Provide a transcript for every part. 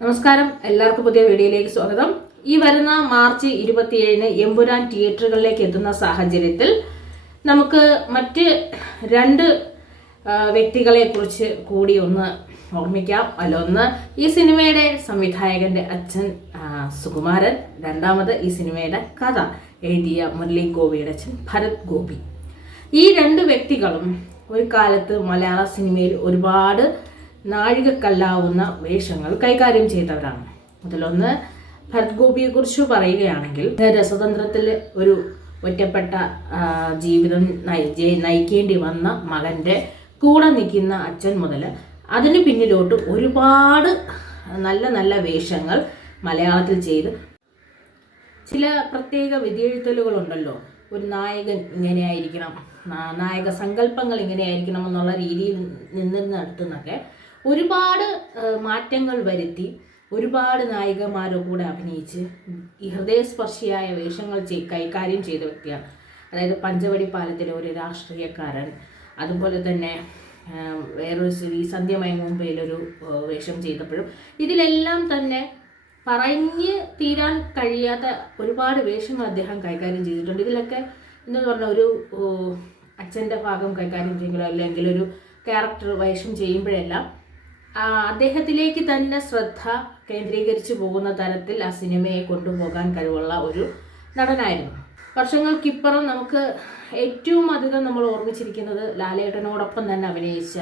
നമസ്കാരം, എല്ലാവർക്കും പുതിയ വീഡിയോയിലേക്ക് സ്വാഗതം. ഈ വരുന്ന മാർച്ച് 27-ന് എമ്പുരാൻ തിയേറ്ററുകളിലേക്ക് എത്തുന്ന സാഹചര്യത്തിൽ നമുക്ക് മറ്റ് രണ്ട് വ്യക്തികളെ കുറിച്ച് കൂടി ഒന്ന് ഓർമ്മിക്കാം. അതിലൊന്ന് ഈ സിനിമയുടെ സംവിധായകന്റെ അച്ഛൻ സുകുമാരൻ, രണ്ടാമത് ഈ സിനിമയുടെ കഥ എഴുതിയ മുരളി ഗോപിയുടെ അച്ഛൻ ഭരത് ഗോപി. ഈ രണ്ട് വ്യക്തികളും ഒരു കാലത്ത് മലയാള സിനിമയിൽ ഒരുപാട് നാഴികക്കല്ലാവുന്ന വേഷങ്ങൾ കൈകാര്യം ചെയ്തവരാണ്. അതിലൊന്ന് ഭരത് ഗോപിയെക്കുറിച്ച് പറയുകയാണെങ്കിൽ, രസതന്ത്രത്തിൽ ഒരു ഒറ്റപ്പെട്ട ജീവിതം നയിക്കേണ്ടി വന്ന മകൻ്റെ കൂടെ നിൽക്കുന്ന അച്ഛൻ മുതൽ അതിന് പിന്നിലോട്ട് ഒരുപാട് നല്ല നല്ല വേഷങ്ങൾ മലയാളത്തിൽ ചെയ്ത് ചില പ്രത്യേക വിധിയെഴുത്തലുകളുണ്ടല്ലോ. ഒരു നായകൻ ഇങ്ങനെയായിരിക്കണം, നായക സങ്കല്പങ്ങൾ ഇങ്ങനെയായിരിക്കണം എന്നുള്ള രീതിയിൽ നിന്നിടത്തുനിന്നൊക്കെ ഒരുപാട് മാറ്റങ്ങൾ വരുത്തി ഒരുപാട് നായികമാരുടെ കൂടെ അഭിനയിച്ച് ഈ ഹൃദയസ്പർശിയായ വേഷങ്ങൾ കൈകാര്യം ചെയ്ത വ്യക്തിയാണ്. അതായത് പഞ്ചവടി പാലത്തിലെ ഒരു രാഷ്ട്രീയക്കാരൻ, അതുപോലെ തന്നെ വേറൊരു സന്ധ്യമയങ്ങ് മുമ്പേലൊരു വേഷം ചെയ്തപ്പോഴും ഇതിലെല്ലാം തന്നെ പറഞ്ഞ് തീരാൻ കഴിയാത്ത ഒരുപാട് വേഷങ്ങൾ അദ്ദേഹം കൈകാര്യം ചെയ്തിട്ടുണ്ട്. ഇതിലൊക്കെ എന്ന് പറഞ്ഞാൽ ഒരു അച്ഛൻ്റെ ഭാഗം കൈകാര്യം ചെയ്യുമ്പോൾ അല്ലെങ്കിൽ ഒരു ക്യാരക്ടർ വേഷം ചെയ്യുമ്പോഴെല്ലാം അദ്ദേഹത്തിലേക്ക് തന്നെ ശ്രദ്ധ കേന്ദ്രീകരിച്ചു പോകുന്ന തരത്തിൽ ആ സിനിമയെ കൊണ്ടുപോകാൻ കഴിവുള്ള ഒരു നടനായിരുന്നു. വർഷങ്ങൾക്കിപ്പുറം നമുക്ക് ഏറ്റവും അധികം നമ്മൾ ഓർമ്മിച്ചിരിക്കുന്നത് ലാലേട്ടനോടൊപ്പം തന്നെ അഭിനയിച്ച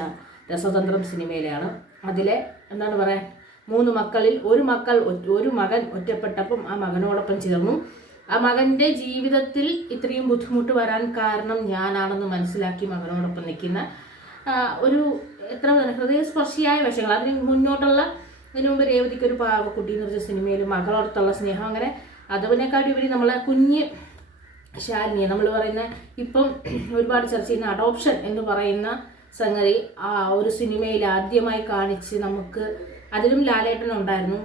രസതന്ത്രം സിനിമയിലാണ്. അതിലെ എന്താണ് പറയാൻ, 3 മക്കളിൽ ഒരു മകൻ ഒറ്റപ്പെട്ടപ്പം ആ മകനോടൊപ്പം ചേർന്നു. ആ മകൻ്റെ ജീവിതത്തിൽ ഇത്രയും ബുദ്ധിമുട്ട് വരാൻ കാരണം ഞാനാണെന്ന് മനസ്സിലാക്കി മകനോടൊപ്പം നിൽക്കുന്ന ഒരു എത്ര ഹൃദയസ്പർശിയായ വേഷങ്ങൾ. അതിന് മുമ്പ് രേവതിക്ക് ഒരു പാവക്കുട്ടി എന്ന് പറഞ്ഞ സിനിമയിൽ മകളോടത്തുള്ള സ്നേഹം, അങ്ങനെ അതിനെക്കാട്ടി ഉപരി നമ്മളെ കുഞ്ഞ് ശാലിനിയെ നമ്മൾ പറയുന്ന ഇപ്പം ഒരുപാട് ചർച്ച ചെയ്യുന്ന അഡോപ്ഷൻ എന്ന് പറയുന്ന സംഗതി ആ ഒരു സിനിമയിൽ ആദ്യമായി കാണിച്ച് നമുക്ക് അതിലും ലാലേട്ടനുണ്ടായിരുന്നു.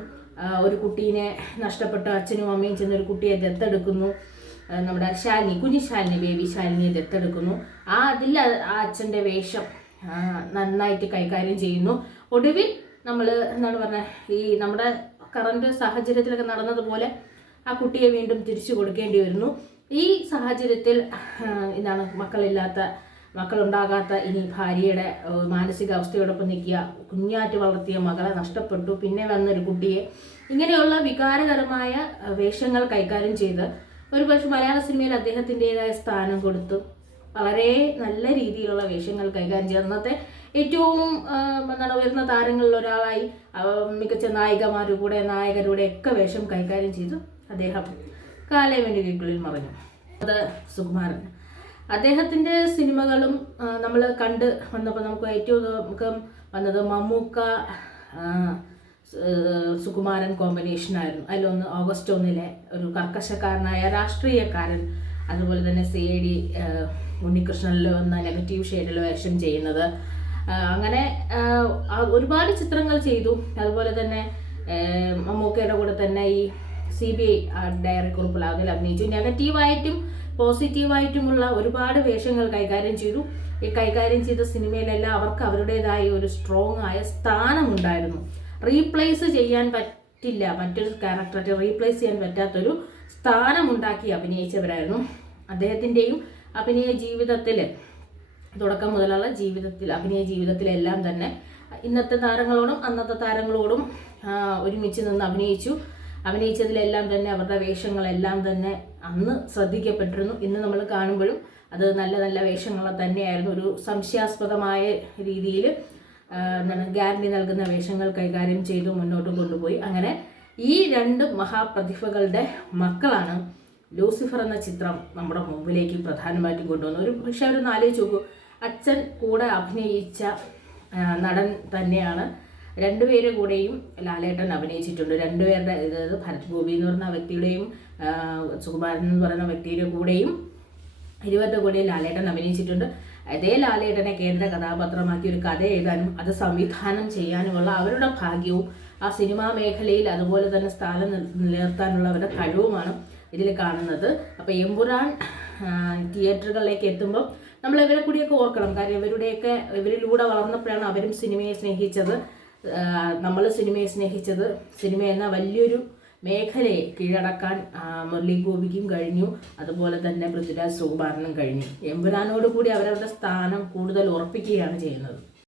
ഒരു കുട്ടീനെ നഷ്ടപ്പെട്ട അച്ഛനും അമ്മയും ചെന്ന് ഒരു കുട്ടിയെ ദത്തെടുക്കുന്നു. നമ്മുടെ കുഞ്ഞു ശാലിനി, ബേബി ശാലിനിയെ ദത്തെടുക്കുന്നു. അതിൽ ആ അച്ഛൻ്റെ വേഷം നന്നായിട്ട് കൈകാര്യം ചെയ്യുന്നു. ഒടുവിൽ നമ്മൾ എന്താണ് പറഞ്ഞത്, ഈ നമ്മുടെ കറണ്ട് സാഹചര്യത്തിലൊക്കെ നടന്നതുപോലെ ആ കുട്ടിയെ വീണ്ടും തിരിച്ചു കൊടുക്കേണ്ടി വരുന്നു. ഈ സാഹചര്യത്തിൽ എന്താണ് മക്കളുണ്ടാകാത്ത ഇനി ഭാര്യയുടെ മാനസികാവസ്ഥയോടൊപ്പം നിൽക്കുക, കുഞ്ഞാറ്റ് വളർത്തിയ മകളെ നഷ്ടപ്പെട്ടു, പിന്നെ വന്നൊരു കുട്ടിയെ, ഇങ്ങനെയുള്ള വികാരകരമായ വേഷങ്ങൾ കൈകാര്യം ചെയ്ത് ഒരു പക്ഷേ മലയാള സിനിമയിൽ അദ്ദേഹത്തിൻ്റെതായ സ്ഥാനം കൊടുത്തു വളരെ നല്ല രീതിയിലുള്ള വേഷങ്ങൾ കൈകാര്യം ചെയ്ത് അന്നത്തെ ഏറ്റവും ഉയർന്ന താരങ്ങളിൽ ഒരാളായി മികച്ച നായകരുടെ ഒക്കെ വേഷം കൈകാര്യം ചെയ്തു അദ്ദേഹം കാലയവനികയ്ക്കുള്ളിൽ മറഞ്ഞു. അത് സുകുമാരൻ. അദ്ദേഹത്തിൻ്റെ സിനിമകളും നമ്മൾ കണ്ട് വന്നപ്പോൾ നമുക്ക് ഏറ്റവും വന്നത് മമ്മൂക്ക സുകുമാരൻ കോമ്പിനേഷനായിരുന്നു. അതിലൊന്ന് ഓഗസ്റ്റ് 1 ഒരു കർക്കശക്കാരനായ രാഷ്ട്രീയക്കാരൻ, അതുപോലെ തന്നെ CID ഉണ്ണികൃഷ്ണനിൽ വന്ന നെഗറ്റീവ് ഷെയ്ഡിൽ വേഷം ചെയ്യുന്നത്, അങ്ങനെ ഒരുപാട് ചിത്രങ്ങൾ ചെയ്തു. അതുപോലെ തന്നെ മമ്മൂക്കയുടെ കൂടെ തന്നെ ഈ CBI ഡയറി കുറിപ്പിൽ അതിൽ അഭിനയിച്ചു. നെഗറ്റീവായിട്ടും പോസിറ്റീവായിട്ടുമുള്ള ഒരുപാട് വേഷങ്ങൾ കൈകാര്യം ചെയ്തു. ഈ കൈകാര്യം ചെയ്ത സിനിമയിലെല്ലാം അവർക്ക് അവരുടേതായ ഒരു സ്ട്രോങ് ആയ സ്ഥാനമുണ്ടായിരുന്നു. റീപ്ലേസ് ചെയ്യാൻ പറ്റില്ല, മറ്റൊരു ക്യാരക്ടറായിട്ട് റീപ്ലേസ് ചെയ്യാൻ പറ്റാത്തൊരു സ്ഥാനമുണ്ടാക്കി അഭിനയിച്ചവരായിരുന്നു. അദ്ദേഹത്തിൻ്റെയും അഭിനയ ജീവിതത്തിൽ തുടക്കം മുതലുള്ള അഭിനയ ജീവിതത്തിലെല്ലാം തന്നെ ഇന്നത്തെ താരങ്ങളോടും അന്നത്തെ താരങ്ങളോടും ഒരുമിച്ച് നിന്ന് അഭിനയിച്ചതിലെല്ലാം തന്നെ അവരുടെ വേഷങ്ങളെല്ലാം തന്നെ അന്ന് ശ്രദ്ധിക്കപ്പെട്ടിരുന്നു. ഇന്ന് നമ്മൾ കാണുമ്പോഴും അത് നല്ല നല്ല വേഷങ്ങൾ തന്നെയായിരുന്നു. ഒരു സംശയാസ്പദമായ രീതിയിൽ ഗ്യാരണ്ടി നൽകുന്ന വേഷങ്ങൾ കൈകാര്യം ചെയ്തു മുന്നോട്ട് കൊണ്ടുപോയി. അങ്ങനെ ഈ രണ്ട് മഹാപ്രതിഭകളുടെ മക്കളാണ് ലൂസിഫർ എന്ന ചിത്രം നമ്മുടെ മുമ്പിലേക്ക് പ്രധാനമായിട്ടും കൊണ്ടുവന്നു. പക്ഷേ അവരൊന്ന് ആലോചിച്ച് നോക്കൂ, അച്ഛൻ കൂടെ അഭിനയിച്ച നടൻ തന്നെയാണ് രണ്ടുപേരുടെ കൂടെയും ലാലേട്ടൻ അഭിനയിച്ചിട്ടുണ്ട്. രണ്ടുപേരുടെ അതായത് ഭരത് ഗോപി എന്ന് പറഞ്ഞ വ്യക്തിയുടെയും സുകുമാരൻ എന്ന് പറയുന്ന വ്യക്തിയുടെ കൂടെയും ഇരുവരുടെ കൂടെയും ലാലേട്ടൻ അഭിനയിച്ചിട്ടുണ്ട്. അതേ ലാലേട്ടനെ കേന്ദ്ര കഥാപാത്രമാക്കി ഒരു കഥ എഴുതാനും അത് സംവിധാനം ചെയ്യാനുമുള്ള അവരുടെ ഭാഗ്യവും ആ സിനിമാ മേഖലയിൽ അതുപോലെ തന്നെ സ്ഥാനം നിലനിർത്താനുള്ള അവരുടെ കഴിവുമാണ് ഇതിൽ കാണുന്നത്. അപ്പോൾ എമ്പുരാൻ തിയേറ്ററുകളിലേക്ക് എത്തുമ്പോൾ നമ്മൾ ഇവരെ കൂടിയൊക്കെ ഓർക്കണം. കാര്യം ഇവരിലൂടെ വളർന്നപ്പോഴാണ് അവരും സിനിമയെ സ്നേഹിച്ചത്. നമ്മൾ സിനിമയെ സ്നേഹിച്ചത്, സിനിമ എന്ന വലിയൊരു മേഖലയെ കീഴടക്കാൻ മുരളി ഗോപിക്കും കഴിഞ്ഞു. അതുപോലെ തന്നെ പൃഥ്വിരാജ് സുകുമാരനും കഴിഞ്ഞു. എമ്പുരാനോട് കൂടി അവരവരുടെ സ്ഥാനം കൂടുതൽ ഉറപ്പിക്കുകയാണ് ചെയ്യുന്നത്.